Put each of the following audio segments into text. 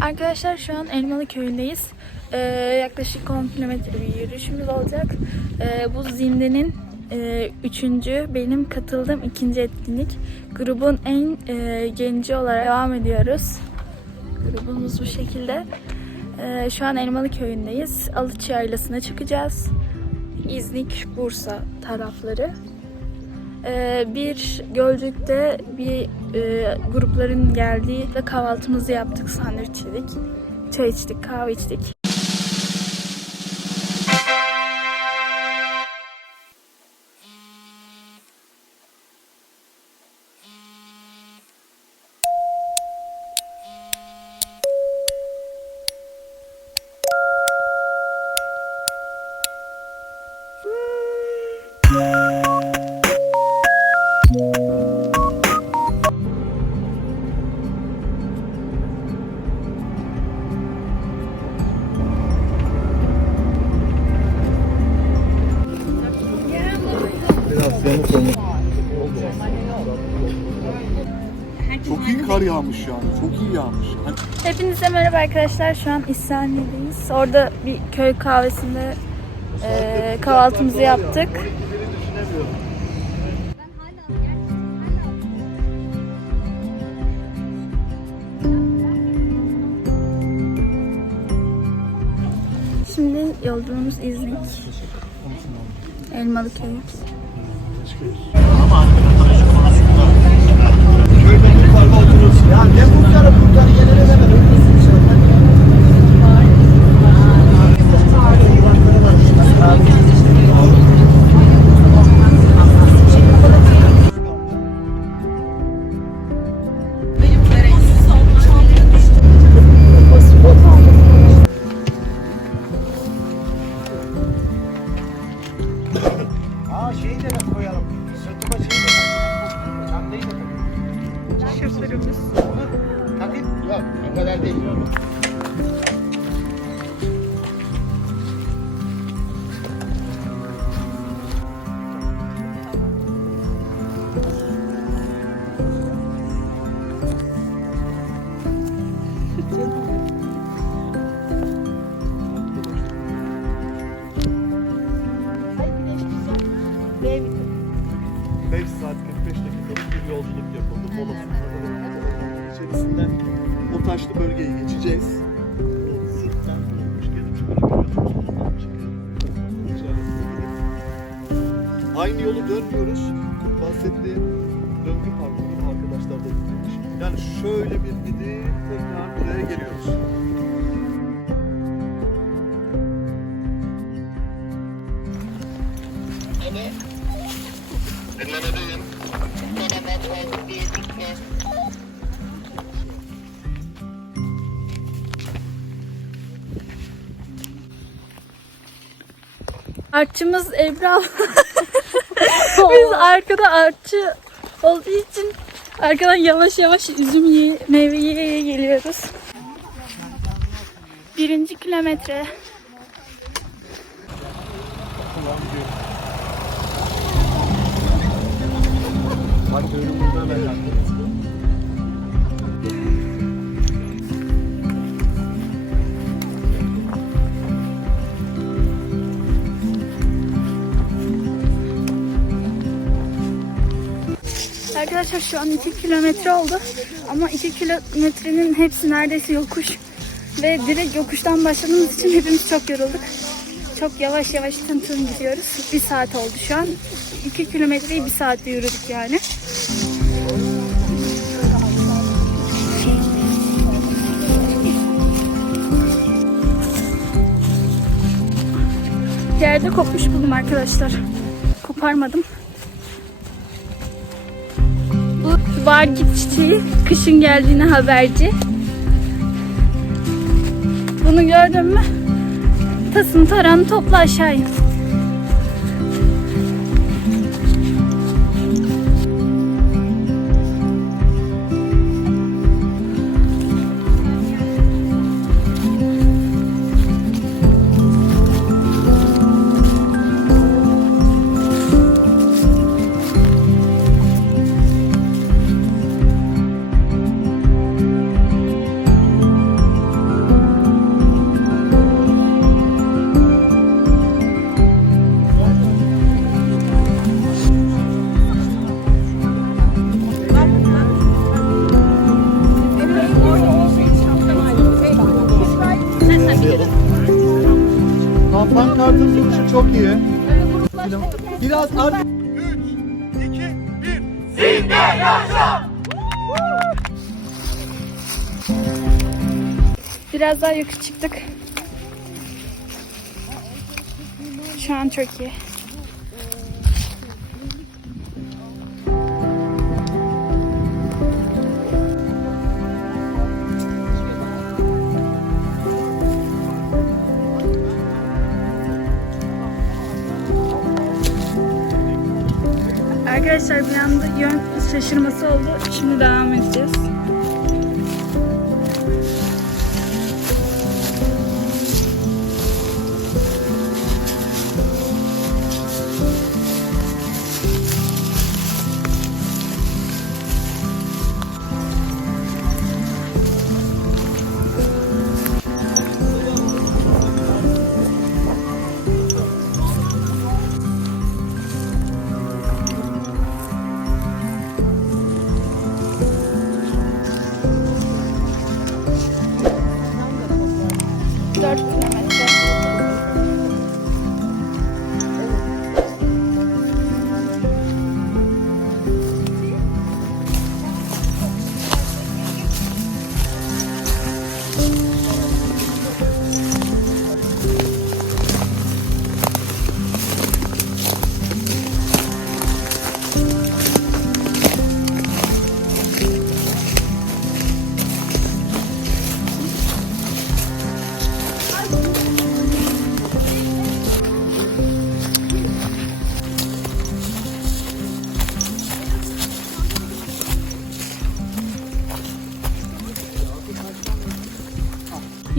Arkadaşlar şu an Elmalı köyündeyiz. Ee, yaklaşık 10 kilometre bir yürüyüşümüz olacak. Ee, bu Zinde'nin e, üçüncü, benim katıldığım ikinci etkinlik. Grubun en e, genci olarak devam ediyoruz. Grubumuz bu şekilde. Ee, şu an Elmalı köyündeyiz. Alıç Yaylası'na çıkacağız. İznik, Bursa tarafları. Ee, bir Gölcük'te bir e, grupların geldiği ve kahvaltımızı yaptık, sandviç yedik. Çay içtik, kahve içtik. Biraz arkadaşlar. Şu an İhsaniye'deyiz. Orada bir köy kahvesinde e, kahvaltımızı yaptık. Şimdi yolculuğumuz İznik. Elmalı köy. köyde yukarıda oturursun. Ya ne kurtarı kurtarı Şoförümüz. Takayım. Yok o kadar değil. Beş saat 45 dakikalık bir yolculuk yapıldı. Molasında da içerisinden o taşlı bölgeye geçeceğiz. Sırttan kurulmuş bir çıkıyor. Gidip Aynı yolu dönmüyoruz. Bahsettiğim döngü parkuru arkadaşlar da dinlemiş. Yani şöyle bir gidip tekrar buraya geliyoruz. Artçımız Ebru Biz arkada artçı olduğu için arkadan yavaş yavaş üzüm ye, meyve yiye yiye geliyoruz. Birinci kilometre. Arkadaşlar şu an 2 kilometre oldu. Ama 2 kilometrenin hepsi neredeyse yokuş. Ve direkt yokuştan başladığımız için hepimiz çok yorulduk. Çok yavaş yavaş tın tın gidiyoruz. Bir saat oldu şu an. 2 kilometreyi bir saatte yürüdük yani. Yerde kopmuş buldum arkadaşlar. Koparmadım. Bu var git çiçeği kışın geldiğine haberci. Bunu gördün mü? Tasın taranı topla aşağıya. Tamam pankartın çok iyi. Biraz artık Biraz daha yukarı çıktık. Şu an çok iyi. Arkadaşlar bir anda yön şaşırması oldu. Şimdi devam edeceğiz.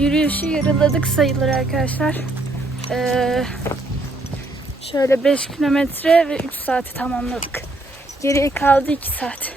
Yürüyüşü yarıladık sayılır arkadaşlar. Ee, şöyle 5 kilometre ve 3 saati tamamladık. Geriye kaldı 2 saat.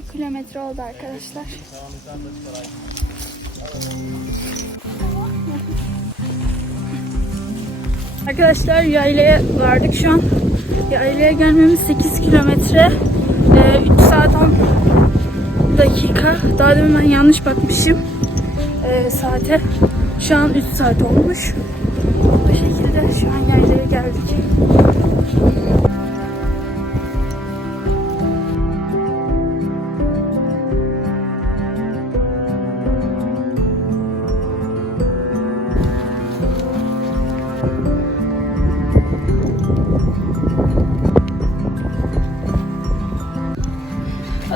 Yedi kilometre oldu arkadaşlar. Arkadaşlar yaylaya vardık şu an. Yaylaya gelmemiz 8 kilometre. Ee, 3 saat 10 dakika. Daha demin ben yanlış bakmışım ee, saate. Şu an 3 saat olmuş. Bu şekilde şu an yaylaya geldik.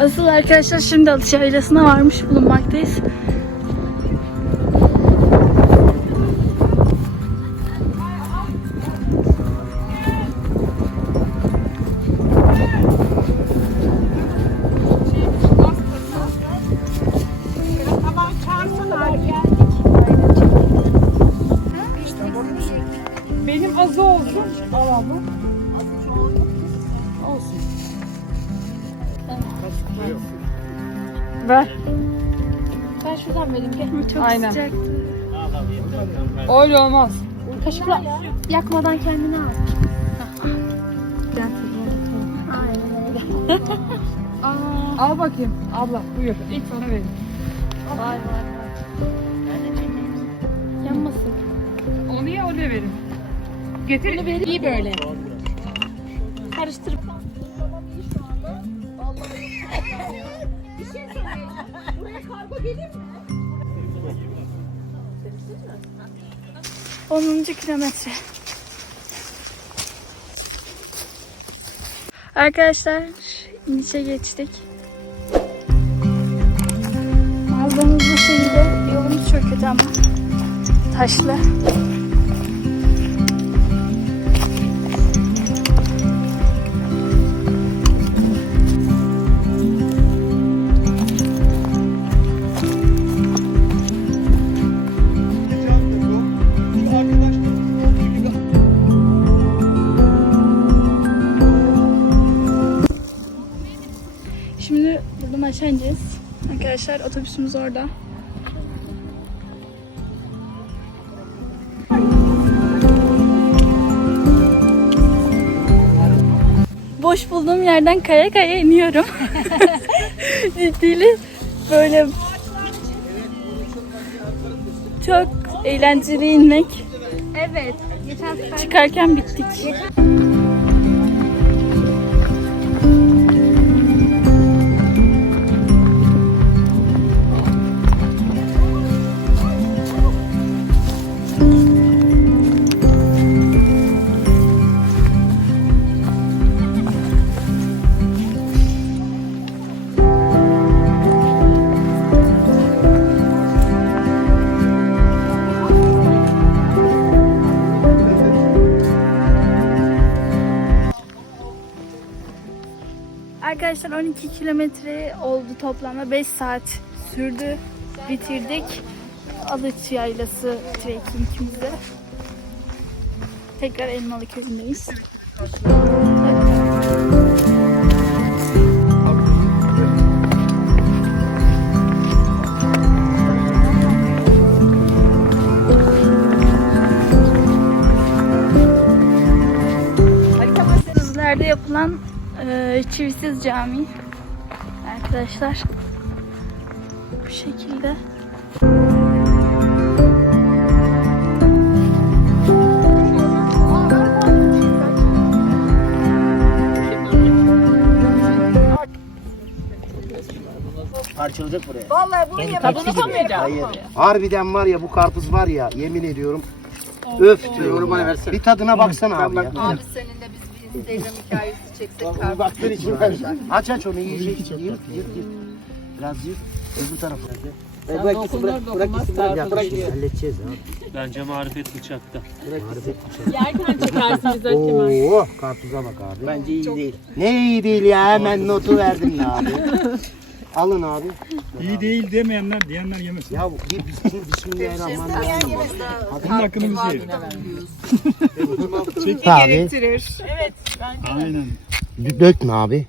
Asıl arkadaşlar şimdi Alış Yaylası'na varmış bulunmaktayız. Benim azı olsun. Al. Ver. Ben şuradan vereyim gel. Çok Aynen. sıcak. Öyle olmaz. Kaşıkla yakmadan kendini al. Al bakayım. Abla buyur. İlk sana vereyim. Vay vay. Yanmasın. Onu ye onu verin. Getir. İyi böyle. Karıştırıp. Onuncu kilometre. Arkadaşlar inişe geçtik. Aldığımız bu şekilde yolumuz çok kötü ama taşlı. İneceğiz. Arkadaşlar otobüsümüz orada. Boş bulduğum yerden kaya kaya iniyorum. Ciddili böyle çok eğlenceli inmek. Evet. Geçen sefer Çıkarken bittik. Arkadaşlar 12 kilometre oldu toplamda. 5 saat sürdü. Bitirdik. Alıç Yaylası trekkingimizde tekrar Elmalı köyündeyiz. Düzlerde yapılan e, çivisiz cami arkadaşlar bu şekilde. Parçalacak buraya. Vallahi bunu yemedim. tutamayacağım. Hayır. Harbiden var ya bu karpuz var ya yemin ediyorum. Öf diyorum. Bir tadına baksana abi ya. abi seninle biz bir Instagram hikayesi çeksek Baktığın için ben. Aç aç onu yiyecek. Yırt yırt yırt. Biraz yırt. Öbür tarafa. E, bırak gitsin bırak bırak gitsin bırak ya bırak gitsin. Halledeceğiz abi. Bence marifet bıçakta. Harbi bir Yerken çekersiniz şey. Oo karpuza bak abi. Bence iyi değil. Ne iyi değil ya hemen notu verdin ne abi. Alın abi. İyi değil demeyenler diyenler yemesin. Ya bir bismillah, bismillahirrahmanirrahim. Bunun hakkını biz yiyelim. Abi Aynen. dökme abi.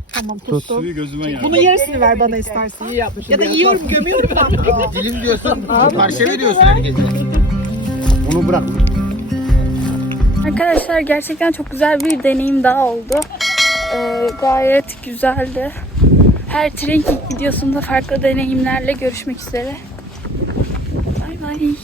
Suyu gözüme geldi. Bunu yarısını ver bana istersen. İyi yapmışım. Ya da yiyorum gömüyorum ben. Dilim diyorsun, parça veriyorsun herkese. Onu bırak. Arkadaşlar gerçekten çok güzel bir deneyim daha oldu. Ee, gayet güzeldi. Her trekking videosunda farklı deneyimlerle görüşmek üzere. Bay bay.